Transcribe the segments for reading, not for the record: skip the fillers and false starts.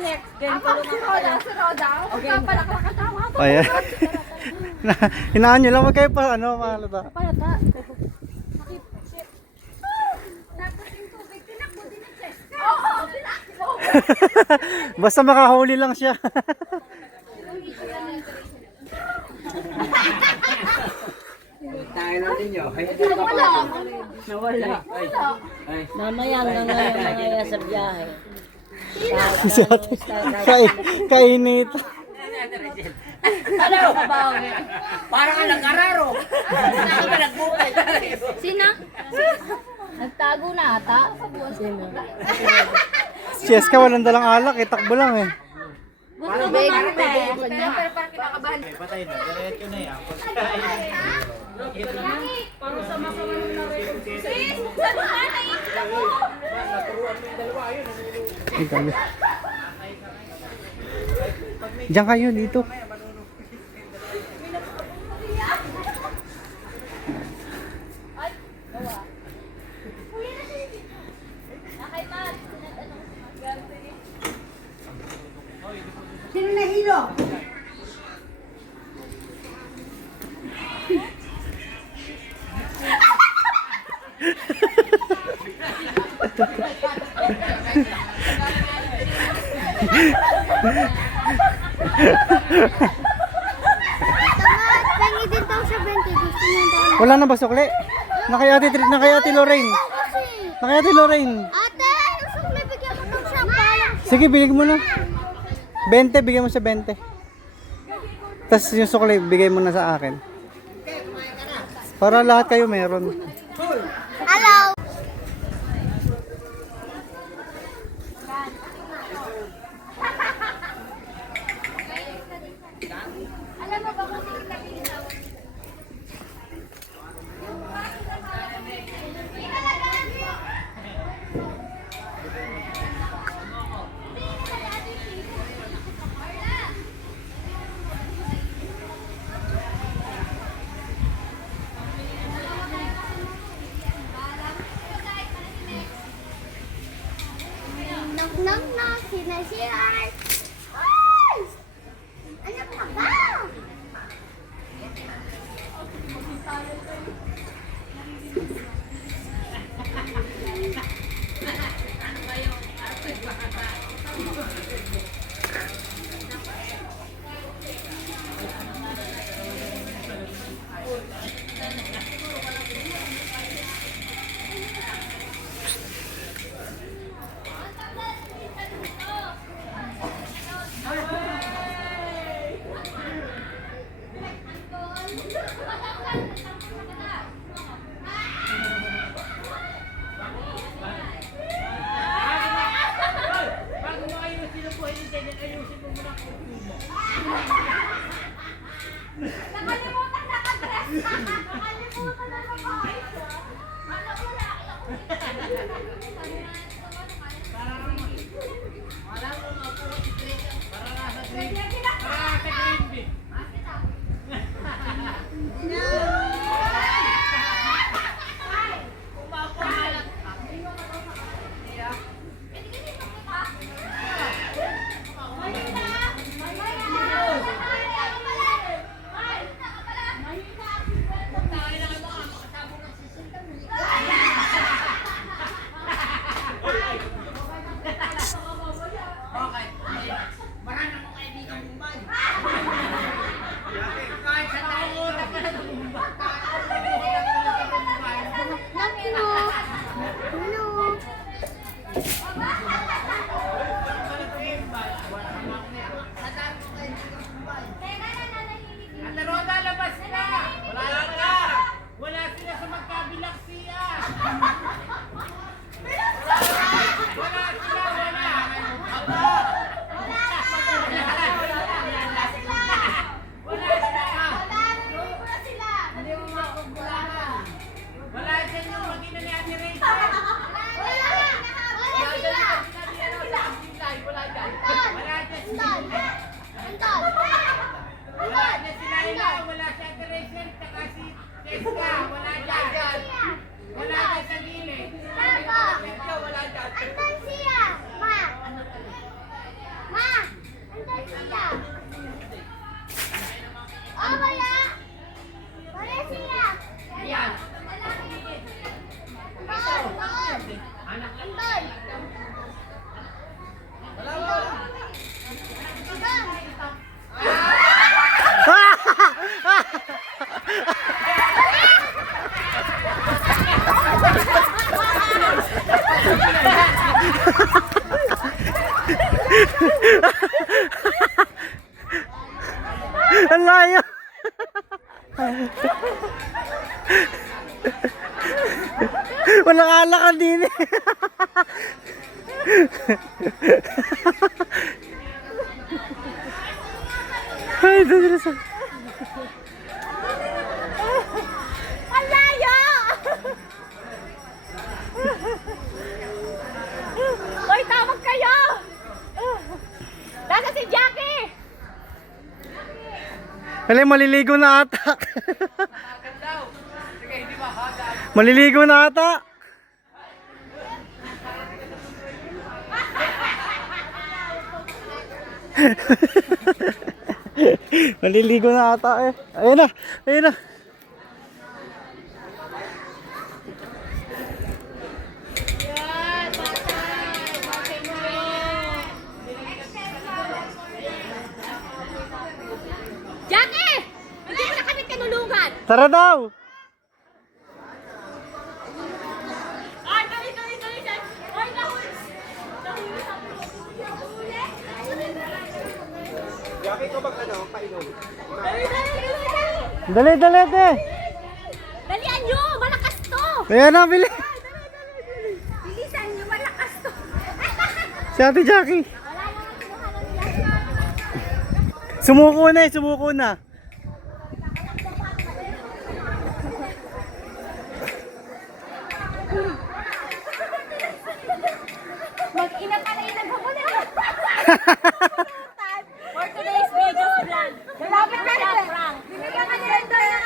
next game. Si Roda. Okay. Kapalakakatawa. Ayan. Hinaan nyo lang, wag kayo pa ano, mahalata. Kapalata. Basta makahuli lang siya. Tayo natin nyo. Nawala. Mamaya hanggang ngayon mga sa biyahe. Si ate, kainit. Ano? Parang ka nag-araro. Saan ka nagbukay? Sina? Nagtago na ata. Sino? Si Eska walang dalang alak, takbo lang eh. Gusto mo mante. Pero parang kinakabahan. Patay na, diretso na yan. Para sa masama na rin. Sis! Saan ka na mo? Ay, dami. Diyan kayo dito. Sino nahilo? Pengi din daw sa 20. Gusto niya daw. Wala na ba sukli? Nakay Ate Lorraine. Nakay Ate Lorraine. Ate, gusto ko may bigyan mo ng sampayang. Sige, bilig mo na. 20, bigay mo sa 20. Tapos yung sukli, bigay mo na sa akin. Para lahat kayo meron. Hello. Nang na, sinasiraan. Ay! Ano ka ba? Nakalimutan na ka-dress. Nakalimutan na makain. Ano wala? Ang layo. Walang alak ka din eh. Ay, dali sa. Ang layo! Hoy, tawag kayo! Nasa si Jackie! Alay, maliligo na ata. Maliligo na ata. Maliligo na ata eh. Ayun na, ayun na. Jackie! Hindi mo na kami tinulungan! Tara daw. Ay, dali! Ay, nahuli! Jackie ko bang ano, painom? Dali! Dali, dali, dali. Dalian nyo! Malakas to! Ayan na, bili. Bilisan nyo! Malakas to! Si Ate Jackie. Sumuko na eh, sumuko na. Mag-ina pa na ilang hapon For today's video vlog. Malapit na rin. Binigyan ka niya ito ng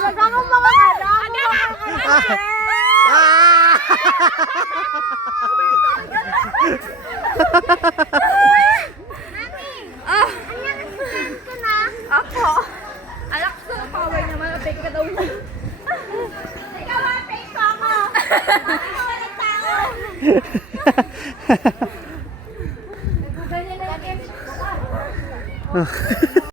Nagkakang mga Ako. Alak ko sa power naman. Fake ka daw na. Ikaw ang fake ko ako. Ako walang tao.